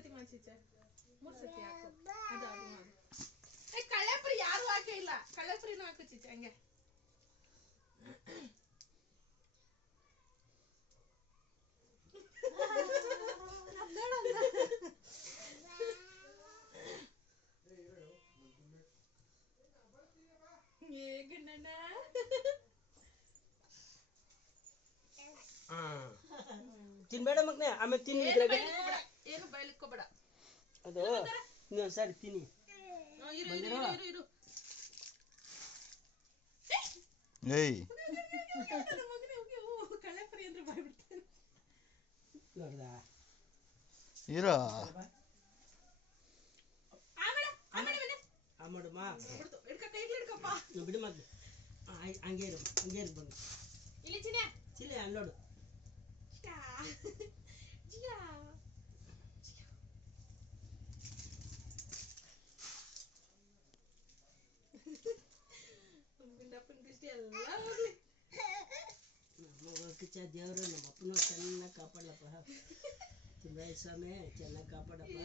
ಸತಿ ಮಾಡ್ಸಿಚ್ಚೆ 3 ಸತಿ ಹಾಕು ಅದು ಅದು ಮಾಡು ಕಳ್ಳೆಪುರಿ ಯಾರು ಹಾಕೇ ಇಲ್ಲ ಕಳ್ಳೆಪುರಿನೂ ಹಾಕು ಚಿಚ್ಚೆ ಹಂಗೆ ಗಣ್ಣಣ್ಣ ತಿನ್ಬೇಡ ಮಗ್ನೆ ಆಮೇಲೆ ತಿನ್ನಿ ಏನು ಬಯಲಿಕ್ಕೋಬೇಡ ಅದು ಇನ್ನೊಂದು ಸಾರಿ ತಿನ್ನಿ ಇರು ಏಯ್ ಕಳ್ಳೆಪುರಿ ಅಂದ್ರೆ ಬಾಯ್ಬಿಡ್ತಾನೆ ನೋಡ್ದಾ ಇರೋ ಮಾಡಮ್ಮ ಹಿಡ್ಕಪ್ಪ ಬಿಡಿ ಮತ್ತೆ ಹಂಗೆ ಇರು ಬಂದು ಇಲ್ಲಿ ಚಿನ್ನೆ ಚಿಲ್ಲೆ ಅಲ್ಲೋಡು ನಮ್ಮ ದೇವರು ನಮ್ಮ ಅಪ್ಪನೂ ಚೆನ್ನಾಗಿ ಕಾಪಾಡಲಪ್ಪ ತಿಮ್ಮರಾಯ ಸ್ವಾಮಿ ಚೆನ್ನಾಗಿ ಕಾಪಾಡಪ್ಪ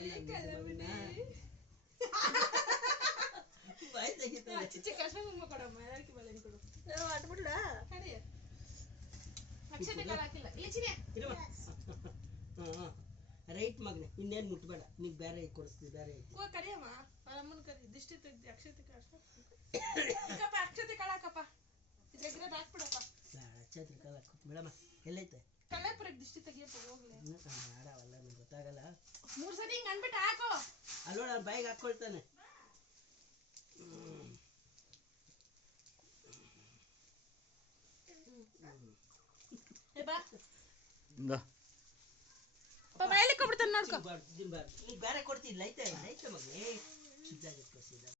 ಬಾಯ್ ತೆಗಿತಾನೆ ಚಿಚ್ಚೆ ಕಷ್ಟ ಕೊಡಮ್ಮ ಎಲ್ಲರಿಗೂ ಬಲೆ ಕೊಡು ಅಟ್ಬಿಡ್ಲ ಕಡಿ ಅಕ್ಷತೆ ಕಾಲ ಹಾಕಿಲ್ಲ ಇಲ್ಲಿ ಚಿನ್ನೆ ರೈಟ್ ಮಗನೆ ಇನ್ನೇನು ಮುಟ್ಬೇಡ ನಿಂಗೆ ಬೇರೆ ಕೊಡಿಸ್ತೀವಿ ಬೇರೆ ಹೂವು ಕರಿಯಮ್ಮ ಅಮ್ಮನ ಕರಿ ದಿಷ್ಟಿ ತೆಗ್ದು ಅಕ್ಷತೆ ಕಾಲ ಅಕ್ಷತೆ ಕಾಳ ಹಾಕಪ್ಪ ಜಗ್ರದ ಹಾಕ್ಬಿಡಪ್ಪ ಅಕ್ಷತೆ ಕಾಲ ಹಾಕು ಮೇಡಮ್ಮ ಎಲ್ಲೈತೆ ಕಳ್ಳೆಪುರಕ್ಕೆ ದಿಷ್ಟಿ ತೆಗಿಯಪ್ಪ ಹೋಗ್ಲಿ ಆಡವಲ್ಲ ನಿಂಗೆ ಗೊತ್ತಾಗಲ್ಲ 3 ಸತಿ ಹಿಂಗೆ ಅನ್ಬಿಟ್ಟು ಹಾಕೋ ಅಲ್ಲೋಡ ಬಾಯಿಗೆ ಹಾಕ್ಕೊಳ್ತಾನೆ ಬಯಲಿಕ್ಕೆ ಬಿಡ್ತಾನೆ ನೋಡ್ಕೊ ಬೇರೆ ಕೊಡ್ತೀನಿ ಲೈತೆ ಮಗನೇ